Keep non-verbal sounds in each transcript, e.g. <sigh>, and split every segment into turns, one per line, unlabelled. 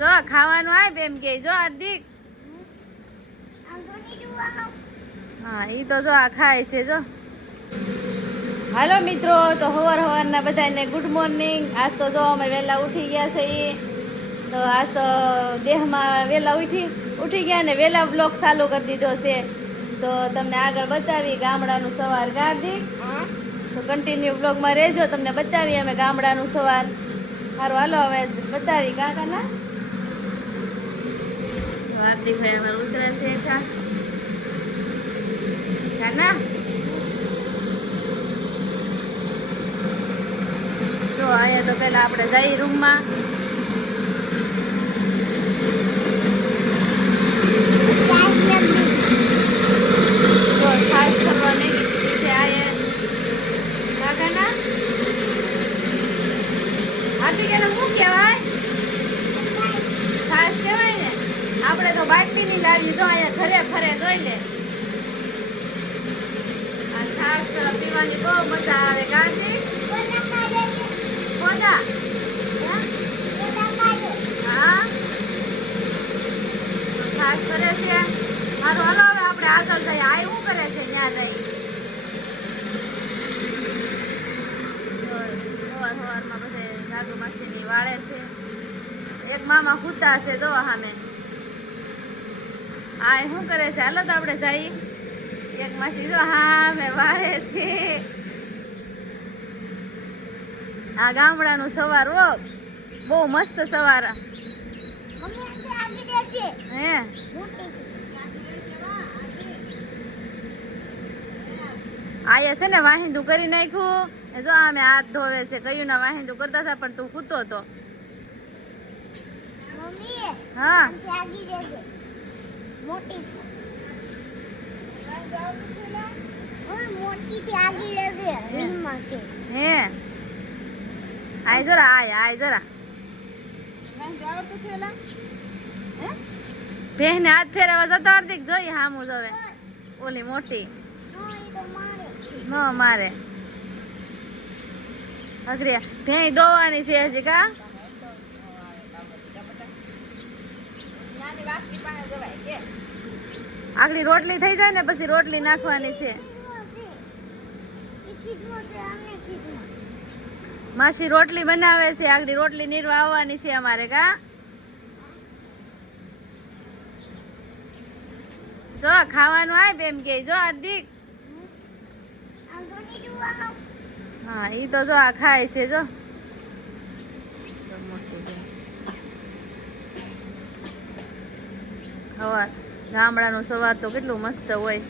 જો, ખાવાનું આય બેમ કે, જો, હાર્દિક. હા એ તો જો આ ખાય છે, જો. હાલો મિત્રો, તો હવાર હવારના બધાને ગુડ મોર્નિંગ આજ તો જો અમે વહેલા ઉઠી ગયા છે એ તો આજ તો દેહમાં વહેલા ઉઠી ઉઠી ગયા ને વહેલા બ્લોક ચાલુ કરી દીધો છે. તો તમને આગળ બતાવી ગામડાનું સવાર. ગાર્દિક, તો કન્ટિન્યુ બ્લોગમાં રહેજો, તમને બતાવી અમે ગામડાનું સવાર. સારું હાલો, હવે બતાવી કાકાના. હાર્દિકભાઈ અમારે ઉતરે છે હેઠા કાના જો અહીંયા તો પેલા આપણે જઈ રૂમમાં જો ખાસ કરવા નહીં કીધી છે આયે કાકાના હાથી કે શું કહેવાય છાશ કહેવાય ને આપણે તો બાટલીની લાવી જો અહીંયા ઘરે ફરે જોઈ લે. આ છાશ પીવાની બહુ મજા આવે ગાંધી. મોજા હા? છાસ કરે છે. મારું હાલો, હવે આપણે આગળ જઈએ. આ કરે છે ત્યાં જઈ? સવાર સવારમાં બધે જાદુ માસીની વાળે છે. એક મામા કૂતા છે, જો સામે આ શું કરે છે? હાલો તો આપણે જઈ એક માસી જો હા મેં વાળે છે. આ ગામડાનું સવાર ઓ બહુ મસ્ત સવાર. હે? આયા છે ને વાહિંદુ કરી નાખ્યું. એ જો મેં હાથ ધોવે છે. કયું ના વાહિંદુ કરતા હતા પણ તું કૂતો તો. હા.
મોટી
હે આય જરા આય આય હાથ ફેરવા જતો હાર્દિક, જોઈ હામું જોવે ઓલી મોટી.
હા
ન મારે. અઘરી ભેંઈ દોવાની છે હજી કા? આગળી રોટલી થઈ જાય ને પછી રોટલી નાખવાની છે. માસી રોટલી બનાવે છે આગળ રોટલી નીરવા આવવાની છે અમારે કા? જો ખાવાનું આય બેમ કે જો હાર્દિક. હા ઈ તો જો આ ખાય છે જો. સવાર ગામડાનું સવાર તો કેટલું મસ્ત હોય.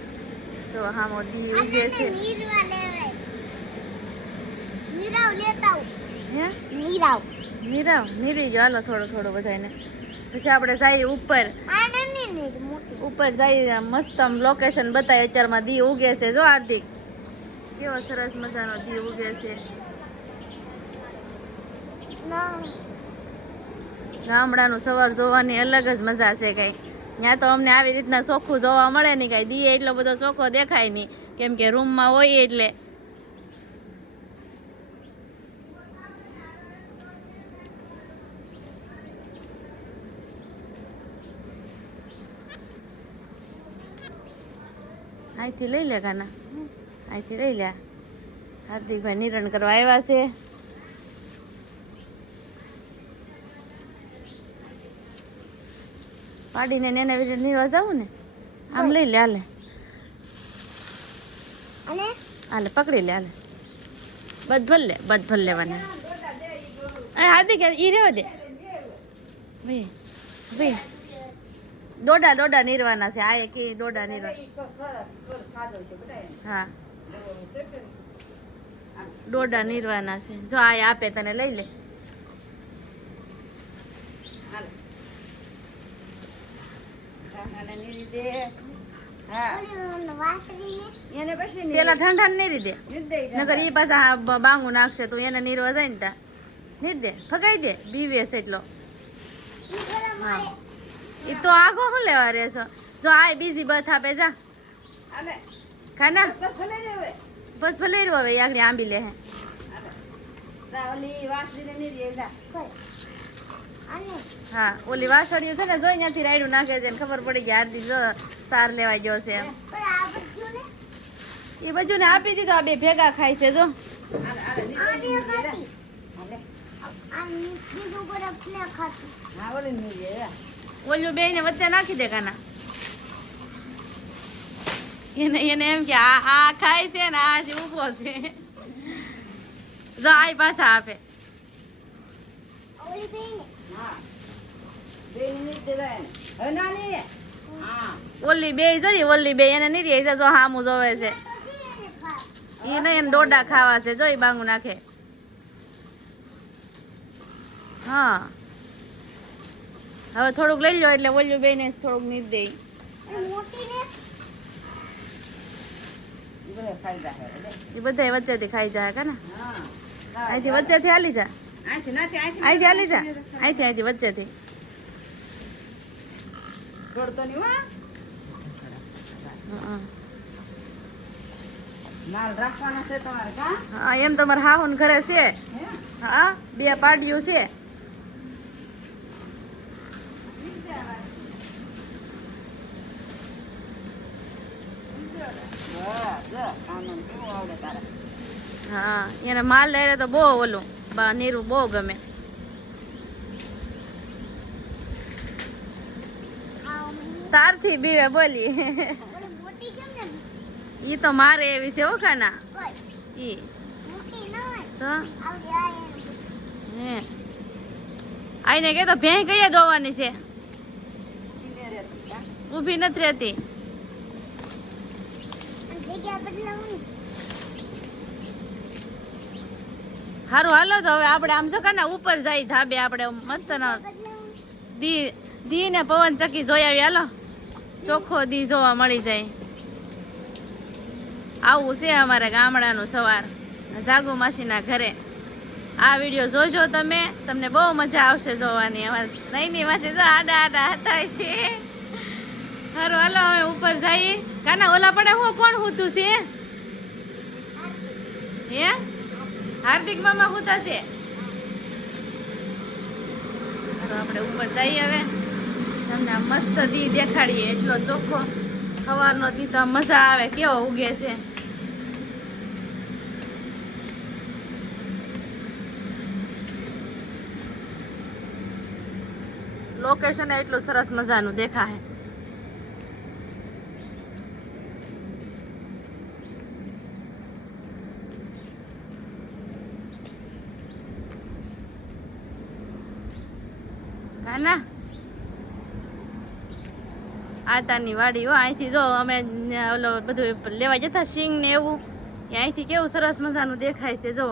જો હામો દી ઉગે છે. હે?
નીરાવ.
નીરવ? નીરી હાલો થોડો થોડો બધાને પછી આપણે જઈએ ઉપર. ઉપર જઈએ મસ્ત લોકેશન બતાવી અત્યારમાં દી ઉગે છે. જો હાર્દિક. કેવો સરસ મજાનો દી ઉગે છે. ગામડાનું સવાર જોવાની અલગ જ મજા છે કઈ. ત્યાં તો અમને આવી રીતના ચોખ્ખું જોવા મળે નહીં, કાંઈ દીએ એટલો બધો ચોખ્ખો દેખાય નહીં, કેમ કે રૂમમાં હોય એટલે. અહીંથી લઈ લે, કાના? અહીંથી લઈ લે. હાર્દિકભાઈ નિરણ કરવા આવ્યા છે. પાડીને એને વિશે નીરવા જવું ને? આમ લઈ લે હાલે. હાલે પકડી લે હાલે. બધ ભલ લે બધ ભલ લેવાના. એ કે ઈ રેવા દે. ભાઈ ભાઈ. દોડા દોડા નીરવાના છે. આ એક દોડા નીરવા. હા. દોડા નીરવાના છે. જો આ આપે તને લઈ લે. પેલા ઠંડા નીરી દે નગર એ પાછા બાંગુ નાખશે તો એને નીરવા જાય ને તા. નીર દે ફગાઈ દે બીવીએસ એટલો.
હા.
એ તો આગો શું લેવા રહેશો જો આ બીજી બસ આપે જા. ખાના? બસ ભલે રહ્યો હવે. આગળ આંબી લે હે. હા, ઓલી વાસળીઓ છે ને, જો અહીંયાથી રાયડું નાખે છે ખબર પડી કે હાર્દિક જો સાર લેવા ગયો છે. એ બધું ને આપી દીધું, આ બે ભેગા ખાય છે, જો. ઓલું બે ને વચ્ચે નાખી દે કાના. એને એને એમ કે, આ આ ખાય છે ને, આ જે ઊભો છે. જો આ પાછા આપે.
ઓલી બેન
ઓલી બે જરી ઓલી બે એને નહીં રહી જો હામું જોવે છે.
ને
એ નહીં એને ડોડા ખાવા છે જો એ બાંગુ નાખે. હા. હવે થોડુંક લઈ લો એટલે ઓલ્યું બે ને થોડુંક નીર દે એ બધા વચ્ચેથી ખાઈ જાય કે ને? અહીંથી વચ્ચેથી હાલી જા. હાલી જા અહીંથી અહીંથી વચ્ચેથી. હં. હા. એમ તમારે હાહુન ઘરે છે. હા? બે પાડ્યું છે. હા એને માલ લઈ તો બહુ ઓલું. બા, નીરું બહુ ગમે. તારથી બીવે બોલી. ઈ તો મારે એવી છે
ઓખાના
ઈ. તો? હે. આઈને કે તો ભેં કયા દોવાની છે? ઊભી નથી રહેતી. હારું, હાલો તો હવે આપણે આમ તો કાના ઉપર જાય ધાબે આપણે મસ્ત દી દી ને પવન ચકી જોઈ આવી, હાલો. ચોખ્ખો દી જોવા મળી જાય. આવું છે અમારે ગામડાનું સવાર. જાગુ માસીના ઘરે. આ વીડિયો જોજો તમે. તમને બહુ મજા આવશે જોવાની. અમારે નૈની માસી તો આડા આડા હતા છે. હારું, હાલો અમે ઉપર જઈએ. કાના ઓલા પડે હું કોણ હુતું છે? હે? હાર્દિક મામા હું હારું આપણે ઉપર જઈએ હવે. તમને આ મસ્ત દી દેખાડીએ, એટલો ચોખ્ખો સવારનો દી તો મજા આવે, કેવો ઉગે છે. લોકેશન એટલું સરસ મજાનું દેખાય. કાના આતાની વાડી હો અહીંથી જો અમે ઓલો બધું લેવા જતા સિંગ ને એવું. અહીંથી કેવું સરસ મજાનું દેખાય છે જો.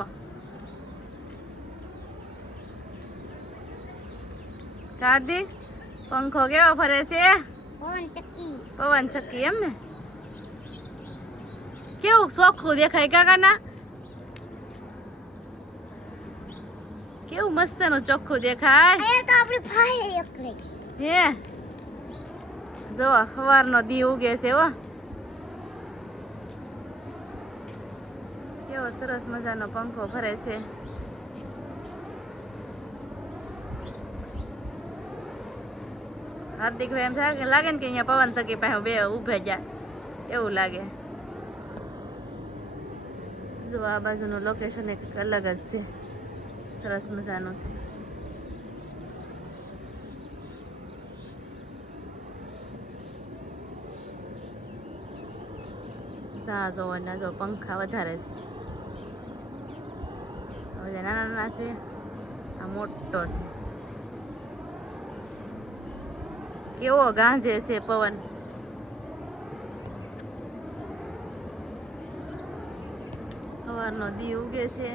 કાર્તિક પંખો કેવો ફરે છે? પવન ચક્કી. એમ ને? કેવું ચોખ્ખું દેખાય કાકાના? કેવું મસ્તનું ચોખ્ખું દેખાય.
અહીંયા તો આપણી એક એકલી
હે? જો સવારનો દી ઉગે છે હો. કેવો સરસ મજાનો પંખો ભરે છે. હાર્દિક ભાઈ એમ થાય કે લાગે ને કે અહીંયા પવન સખી પાસે બે ઊભે ગયા. એવું લાગે. જો આ બાજુનું લોકેશન એક અલગ જ છે. સરસ મજાનો છે. જા જો, ના જો, પંખા વધારે છે. હવે નાના નાના છે, આ મોટો છે. કેવો ગાંજે છે પવન. સવારનો દી ઉગે છે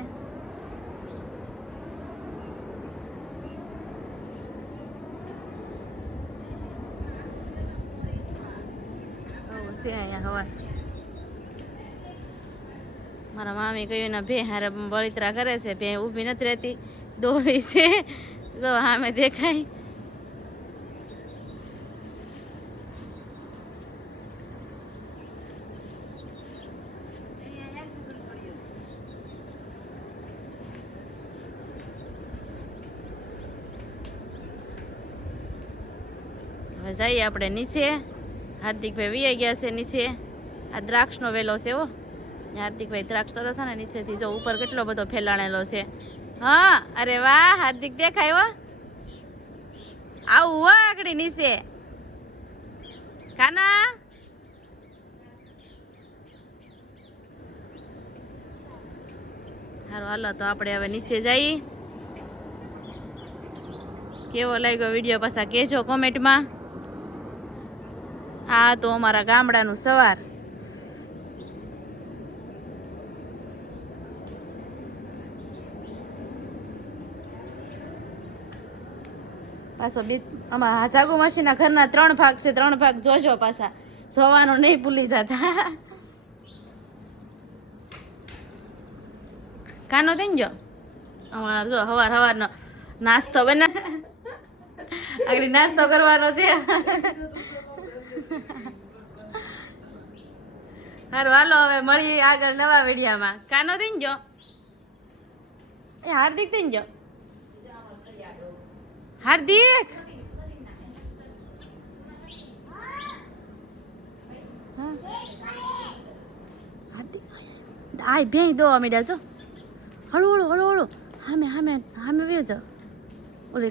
આવું મારા મામી કહ્યું ના ભે હારે બળિતરા કરે છે, ભે ઊભી નથી રહેતી દોવી છે. જો સામે દેખાય. હવે જઈએ આપણે નીચે. હાર્દિકભાઈ વી ગયા છે નીચે. આ દ્રાક્ષનો વેલો છે હો. હાર્દિકભાઈ દ્રાક્ષ તો હતા ને નીચેથી જો ઉપર કેટલો બધો ફેલાણેલો છે. હા, અરે વાહ, હાર્દિક દેખાય હો. આવું હો આગળ નીચે. કાના? સારું હાલો, તો આપણે હવે નીચે જઈએ કેવો લાગ્યો વીડિયો પાછા? કહેજો કોમેન્ટમાં. આ તો અમારા ગામડાનું સવાર. પાછો બી આમાં જાગુ માસીના ઘરના ત્રણ ભાગ છે, ત્રણ ભાગ જોજો પાછા. જોવાનું નહીં ભૂલી જતા. કાનો થઈ ગયો? અમારા જો હવાર હવારનો નાસ્તો બના આગળ નાસ્તો કરવાનો છે. <laughs> સારું હાલો, હવે મળીએ આગળ નવા વિડીયામાં. કાનો થઈ ગયો? એ હાર્દિક થઈ ગયો? હાર્દિક? આય બે દો અમીડા જો હળુ હળુ હળુ હળુ. હામે હામે હામે વ્યો જાઓ. ઓલે